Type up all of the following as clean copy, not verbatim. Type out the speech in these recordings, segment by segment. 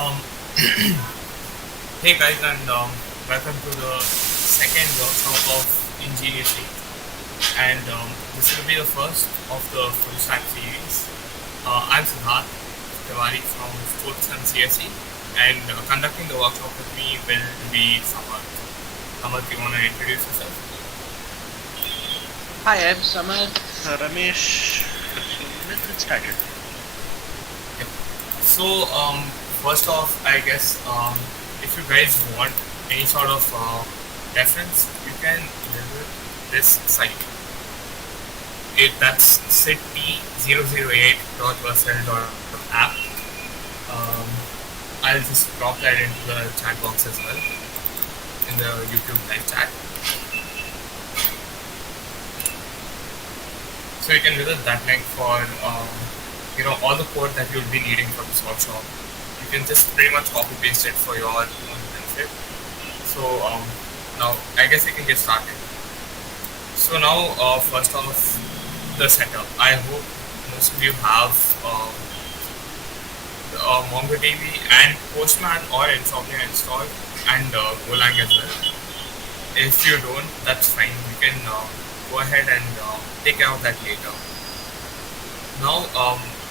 Um, hey guys, and welcome to the second workshop of Ingenuity. And this will be the first of the Fullstack series. I'm Siddharth, Tewari from Postman CSE, and conducting the workshop with me will be Samarth. Samarth, you want to introduce yourself? Hi, I'm Samarth. Ramesh, let's get started. Yep. So, first off, I guess if you guys want any sort of reference, you can visit this site. That's sit008.versal.app. I'll just drop that into the chat box as well in the YouTube live chat. So you can visit that link for all the code that you'll be needing for this workshop. You can just pretty much copy paste it for your own benefit. So now I guess we can get started. So now first off, the setup. I hope most of you have MongoDB and Postman or Insomnia installed, and Golang as well. If you don't, that's fine. You can go ahead and take care of that later. Now,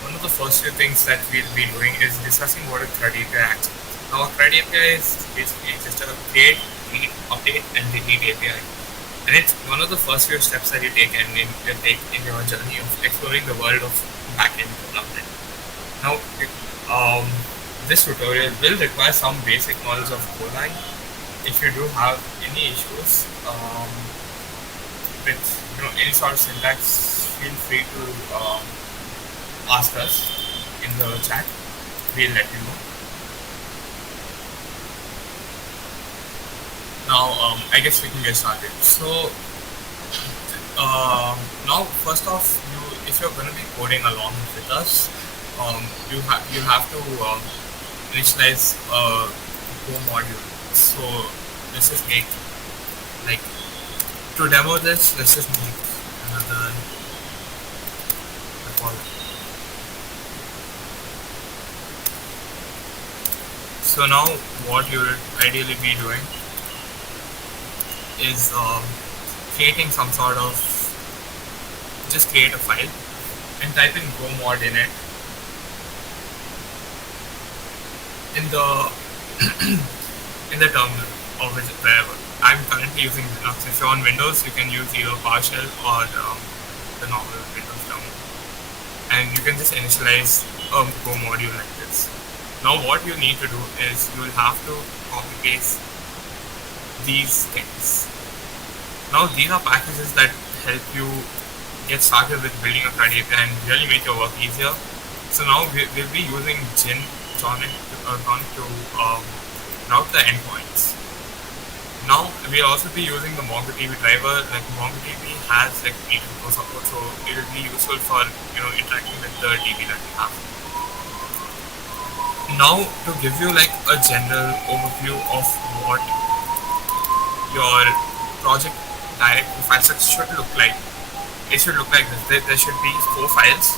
one of the first few things that we'll be doing is discussing what a CRUD API actually is. Now, a CRUD API is basically just a create, read, update, and delete API. And it's one of the first few steps that you take in your journey of exploring the world of backend development. Now, this tutorial will require some basic knowledge of Golang. If you do have any issues with any sort of syntax, feel free to ask us in the chat. We'll let you know. Now, I guess we can get started. So, now first off, if you're going to be coding along with us, you have to initialize a Go module. So let's just make, like, to demo this, let's just make another repository. So now what you would ideally be doing is creating some sort of, just create a file and type in go mod in it. In the in the terminal or wherever. I'm currently using Linux. If you're on Windows, you can use either PowerShell or the normal Windows terminal. And you can just initialize a Go module like this. Now what you need to do is you will have to copy paste these things. Now these are packages that help you get started with building a CRUD API and really make your work easier. So now we'll be using Gin to route the endpoints. Now we'll also be using the MongoDB driver. Like, MongoDB has like Pro support, so it will be useful for interacting with the DB that we have. Now, to give you like a general overview of what your project directory file structure should look like, it should look like this. There should be 4 files: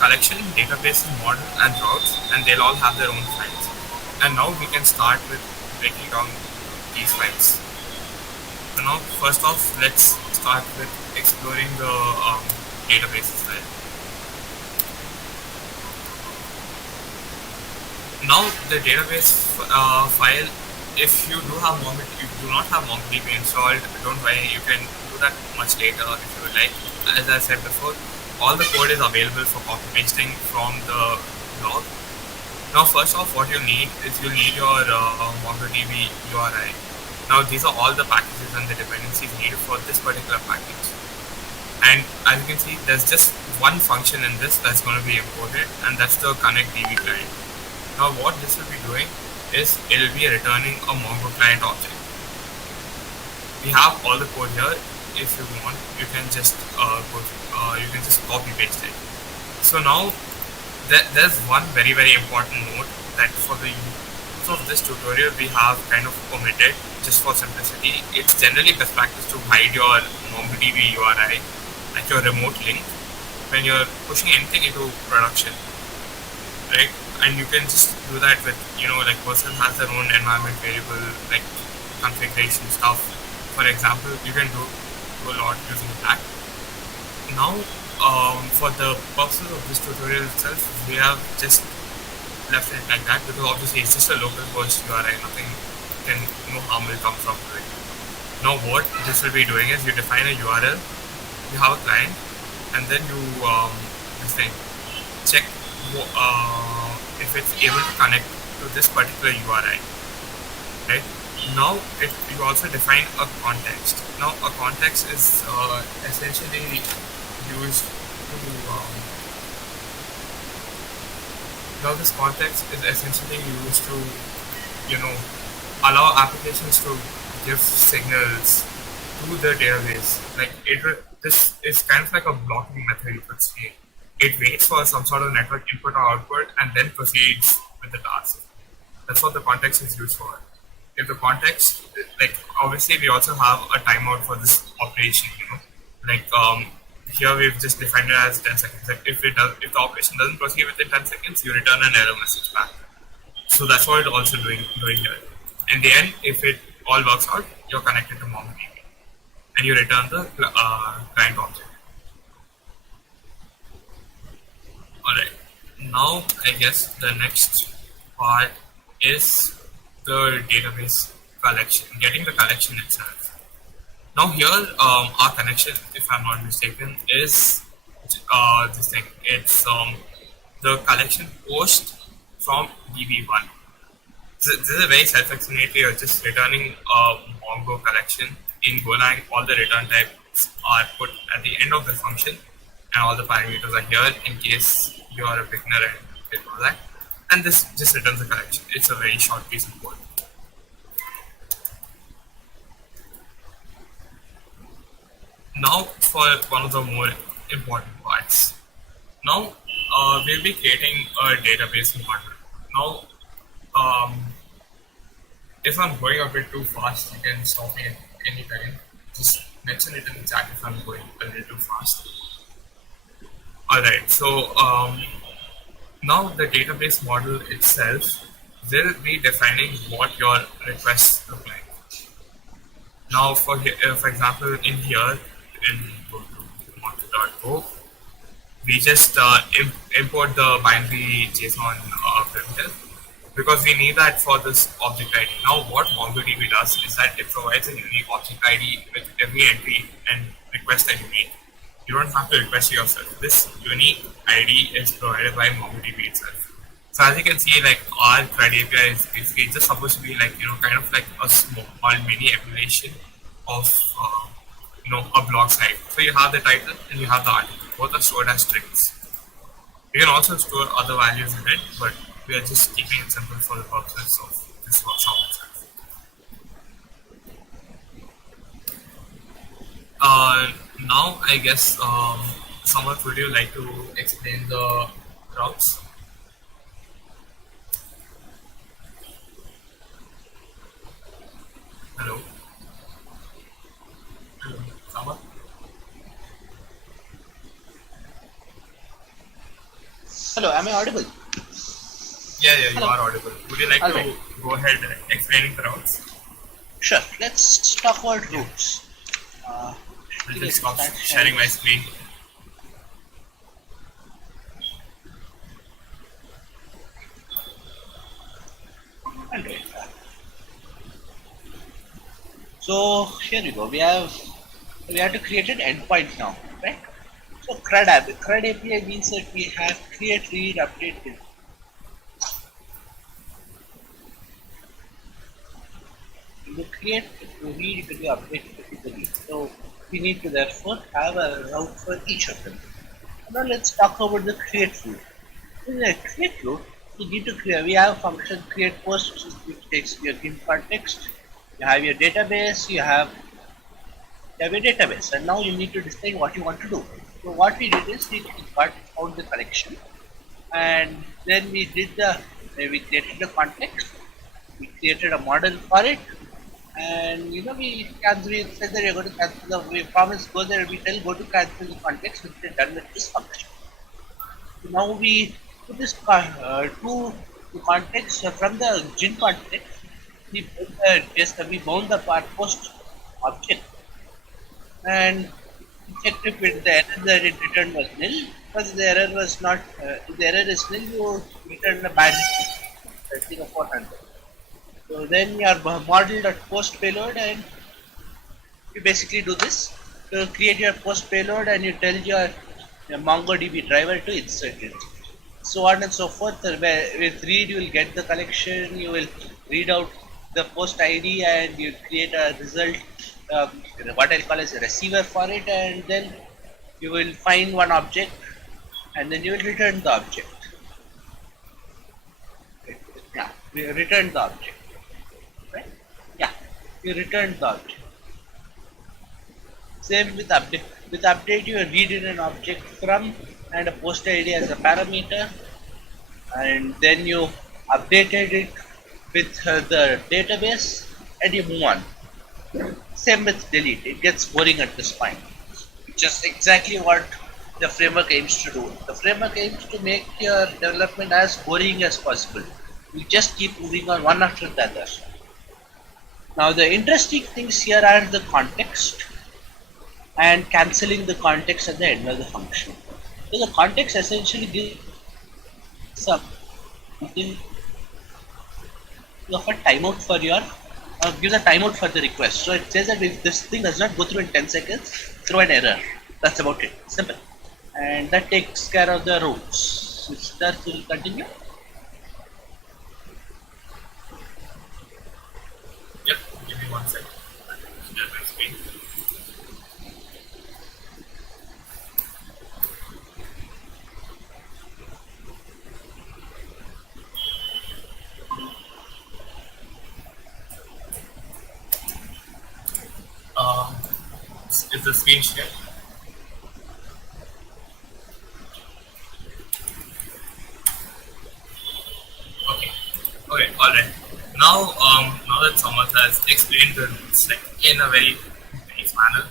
collection, databases, model, and routes, and they'll all have their own files. And now we can start with breaking down these files. So now, first off, let's start with exploring the databases file. Now, the database file, if you do not have MongoDB installed, don't worry, you can do that much later if you would like. As I said before, all the code is available for copy pasting from the blog. Now, first off, what you need is you'll need your MongoDB URI. Now, these are all the packages and the dependencies needed for this particular package. And as you can see, there's just one function in this that's going to be imported, and that's the connect DB client. Now, what this will be doing is it will be returning a Mongo client object. We have all the code here. If you want, you can just copy paste it. So now there's one very important note that for the use of this tutorial we have kind of omitted just for simplicity. It's generally best practice to hide your MongoDB URI, like your remote link, when you're pushing anything into production, right? and you can just do that with, like person has their own environment variable, like configuration stuff. For example, you can do a lot using that. Now, for the purposes of this tutorial itself, we have just left it like that because obviously it's just a local host URI, nothing can, no harm will come from it. Now what this will be doing is you define a URL, you have a client, and then you this thing check if it's able to connect to this particular URI, right? Now you also define a context. Now a context is essentially used to now this context is essentially used to, allow applications to give signals to the database. Like this is kind of like a blocking method, you could say. It waits for some sort of network input or output and then proceeds with the task. That's what the context is used for. If the context, like obviously we also have a timeout for this operation, like here we've just defined it as 10 seconds. Like if the operation doesn't proceed within 10 seconds, you return an error message back. So that's what it's also doing here. In the end, if it all works out, you're connected to MongoDB and you return the client object. Alright, now I guess the next part is the database collection, getting the collection itself. Now here, our connection, if I'm not mistaken, is this thing. It's the collection post from DB1. This is a very self-explanatory. You're just returning a Mongo collection in Golang. All the return types are put at the end of the function, and all the parameters are here in case you are a beginner and did all that. And this just returns the collection. It's a very short piece of code. Now for one of the more important parts. Now we'll be creating a database model. Now if I'm going a bit too fast, you can stop me at any time. Just mention it in the chat if I'm going a little too fast. Alright, so now the database model itself will be defining what your requests look like. Now for example, in here, in mongo.go, we just import the binary JSON primitive because we need that for this object ID. Now what MongoDB does is that it provides a unique object ID with every entry and request that you make. You don't have to request it yourself. This unique ID is provided by MongoDB itself. So as you can see, like our CRUD API is basically just supposed to be like, kind of like a small mini emulation of a blog site. So you have the title and you have the article. Both are stored as strings. You can also store other values in it, but we are just keeping it simple for the purposes of this workshop itself. Now I guess Samarth, would you like to explain the routes? Hello? Hello, Samarth? Hello, am I audible? Yeah, you Hello. are audible. Would you like All to right. go ahead explaining the routes? Sure, let's talk about routes. I'll just stop sharing my screen. Alright. So here we go. We have to create an endpoint now, right? So CRUD API means that we have create, read, update. To create, to read, to update, to read. So we need to therefore have a route for each of them. Now let's talk about the create route. In the create route, you need to create. We have a function create post which takes your Gin context. You have your database. You have your database, and now you need to decide what you want to do. So what we did is we got out the collection, and then we created the context. We created a model for it, and we said that we're going to cancel we promise go to cancel the context which is done with this function. So now we To this to context from the Gin context, we bound the part post object and checked if the error that it returned was nil. Because the error was not, if the error is nil, you return a bad thing of 400. So then you are modeled at post payload, and you basically do this to create your post payload, and you tell your MongoDB driver to insert it. So on and so forth. With read, you will get the collection, you will read out the post ID, and you create a result, um, what I'll call as a receiver for it, and then you will find one object, and then you will return the object. Yeah, we return the object, right? Yeah, you return the object. Same with update. With update, you read in an object from and a post ID as a parameter, and then you updated it with the database, and you move on. Same with delete. It gets boring at this point. Which is exactly what the framework aims to do. The framework aims to make your development as boring as possible. You just keep moving on one after the other. Now the interesting things here are the context and cancelling the context at the end of the function. So the context essentially gives something of a timeout for your gives a timeout for the request. So it says that if this thing does not go through in 10 seconds, throw an error. That's about it. Simple. And that takes care of the routes. So Siddharth will continue. Yep, give me 1 second. Share my screen. Is the screen shared? Okay. Okay. All right. Now that Samarth has explained the rules like in a very nice manner,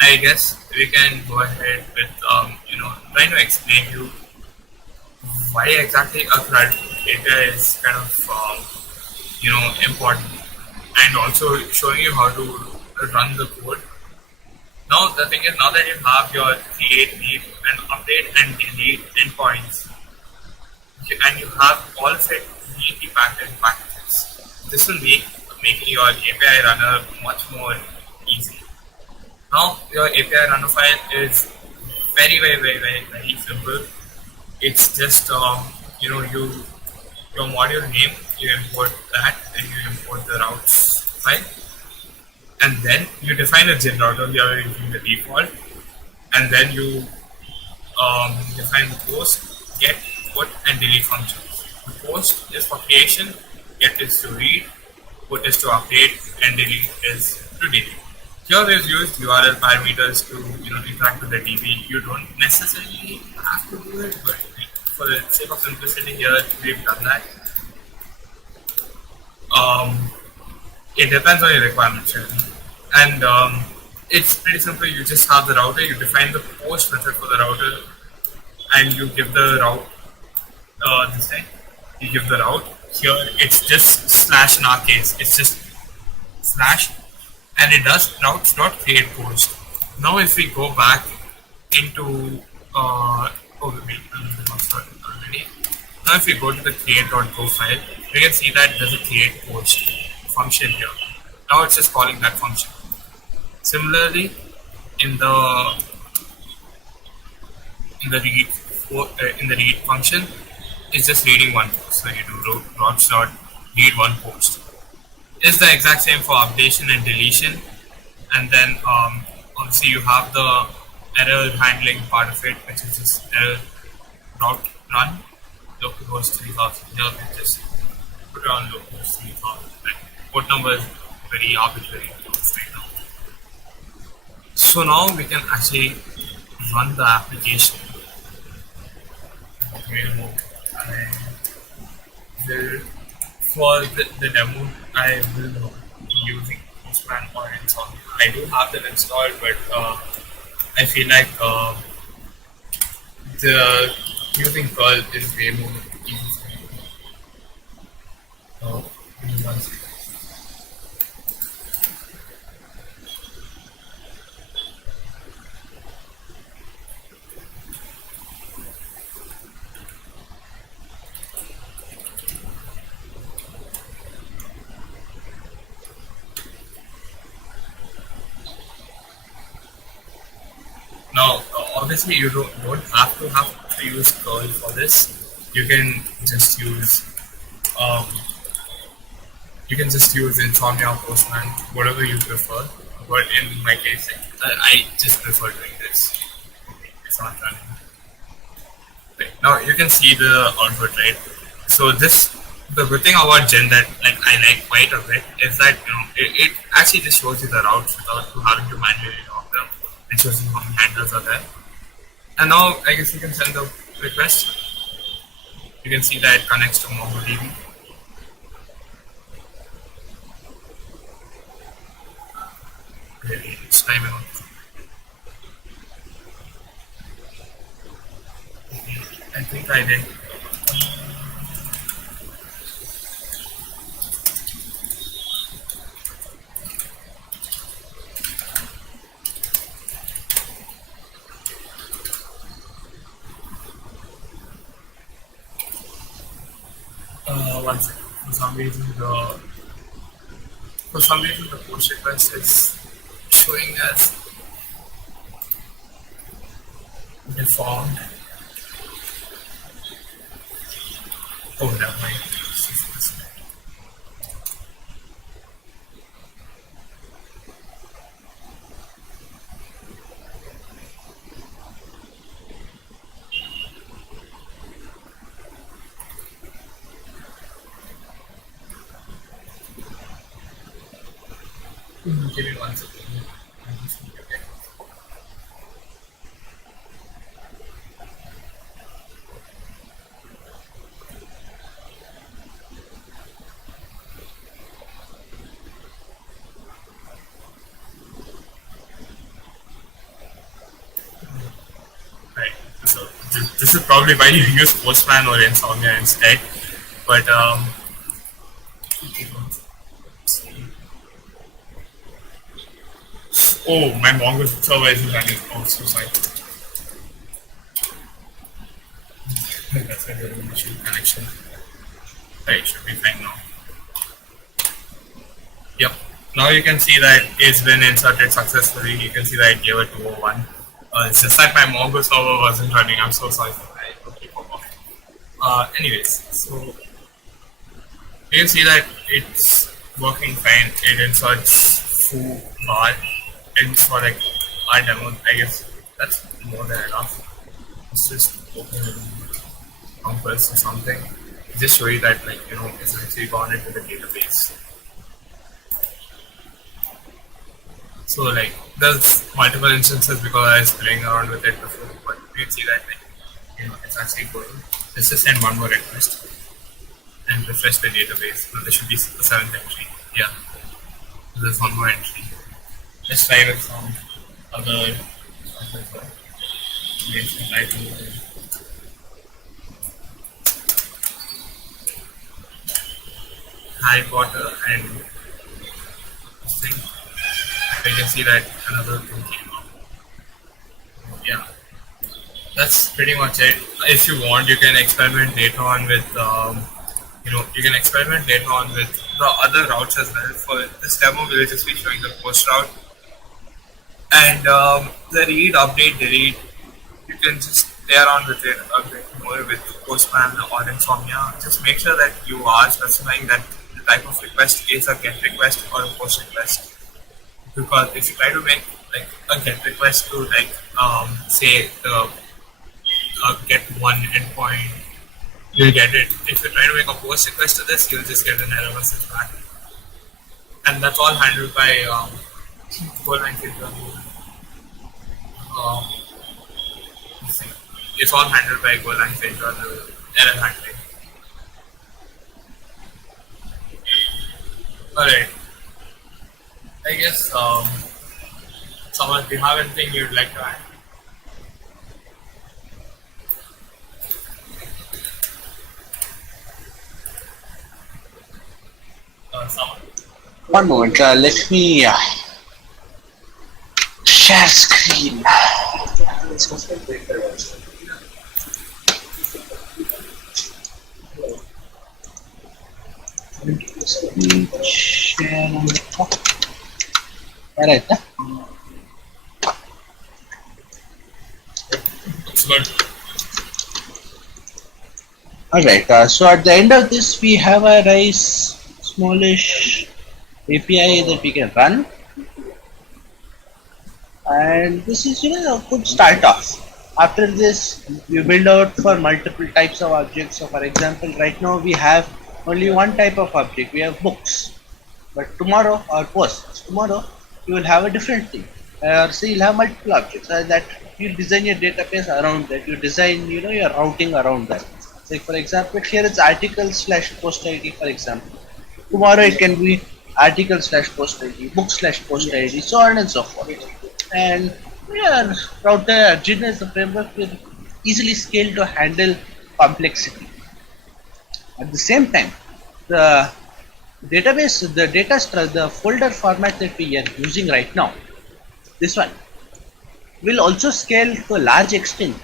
I guess we can go ahead with trying to explain you why exactly a CRUD data is kind of important, and also showing you how to run the code. Now the thing is, now that you have your create, read, and update and delete endpoints, and you have all set neatly packed in packages, this will make making your API runner much more easy. Now your API runner file is very simple. It's just your module name, you import that, and you import the routes file, and then you define a gin router. You are using the default, and then you define the post, get, put, and delete functions. The post is for creation, get is to read, put is to update, and delete is to delete. Here we've used URL parameters to interact with the DB. You don't necessarily have to do it, but for the sake of simplicity here, we've done that. It depends on your requirements, and it's pretty simple. You just have the router, you define the post method for the router, and you give the route this thing. You give the route. Here it's just slash in our case. It's just slash, and it does routes.create post. Now if we go back into wait, not started already. Now if we go to the create.go file, we can see that there's a create post function here. Now it's just calling that function. Similarly, in the read function, it's just reading one post. So you do routes.read one post. It's the exact same for updation and deletion, and then obviously you have the error handling part of it, which is just error route run localhost 3000. Here we just put it on localhost 3000. Like, port number is very arbitrary right now. So now we can actually run the application. For the demo, I will be using Postman or Insomnia. I do have them installed, but I feel like the using curl is way more easy for you. So, give me one second. Now, obviously, you don't have to use curl for this. You can just use um, you can just use Insomnia or Postman, whatever you prefer. But in my case, I just prefer doing this. Okay, it's not running. Right. Now you can see the output, right? So this, the good thing about Gen that like I like quite a bit is that it actually just shows you the routes without you having to manually log them. It shows you how many handlers are there. And now I guess you can send the request. You can see that it connects to MongoDB. Really, it's time out. I think I did. One second. For some reason the push request is showing as deformed. Oh, never mind. Give me one second. Right. So this is probably why you use Postman or Insomnia instead. But oh, my Mongo server isn't running. Oh, so sorry. That's a little issue connection. Right, should be fine now. Yep. Now you can see that it's been inserted successfully. You can see that it gave a 201. It's just that my Mongo server wasn't running. I'm so sorry for that. Okay, anyways, so you can see that it's working fine. It inserts foo bar. It's for like our demo. I guess that's more than enough. Let's just open it compass or something. Just show you that it's actually gone into the database. So like there's multiple instances because I was playing around with it before, but you can see that it's actually going. Let's just send one more request and refresh the database. So there should be a 7th entry. Yeah. So there's one more entry. Let's try with some other Harry Potter and this thing. You can see that another thing came up. Yeah, that's pretty much it. If you want, you can experiment later on with, you can experiment later on with the other routes as well. For this demo, we'll just be showing the post route and the read, update, delete. You can just play around with it a bit more with Postman or Insomnia. Just make sure that you are specifying that the type of request is a GET request or a POST request. Because if you try to make like a GET request to like say the get one endpoint, you'll get it. If you try to make a POST request to this, you'll just get an error message back. And that's all handled by Golang and Gin. It's all handled by Golang and Gin, error handling. Alright. I guess, Samarth, do you have anything you'd like to add? Samarth. One moment, let me share screen. Share on the top. Alright. It's good. Alright, so at the end of this, we have a nice smallish API that we can run, and this is a good start off. After this, we build out for multiple types of objects. So, for example, right now we have only one type of object. We have books, but tomorrow or tomorrow you will have a different thing. Or say you'll have multiple objects that you design your database around that. You design your routing around that. Like for example, here it's article slash post ID. For example, tomorrow it can be article slash post ID, book slash post ID, so on and so forth. And router Gin is the framework will easily scale to handle complexity. At the same time, the database, the folder format that we are using right now, this one, will also scale to a large extent.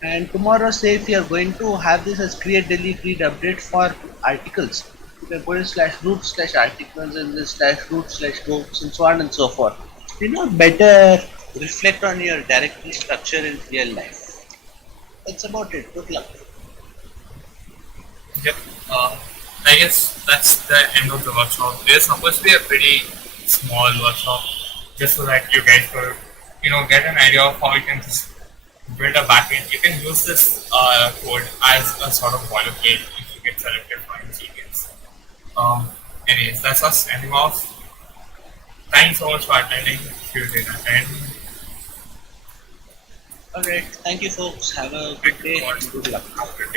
And tomorrow, say if you are going to have this as create, delete, read, update for articles, you can put in slash root slash articles and then slash root slash books and so on and so forth. Better reflect on your directory structure in real life. That's about it. Good luck. Yep. I guess that's the end of the workshop. It's supposed to be a pretty small workshop, just so that you guys could, get an idea of how you can just build a backend. You can use this code as a sort of boilerplate if you get selected for ingredients. Anyways, that's us ending off. Thanks so much for attending. If you did attend. Alright, thank you folks. Have a good day and good luck. Have a good day.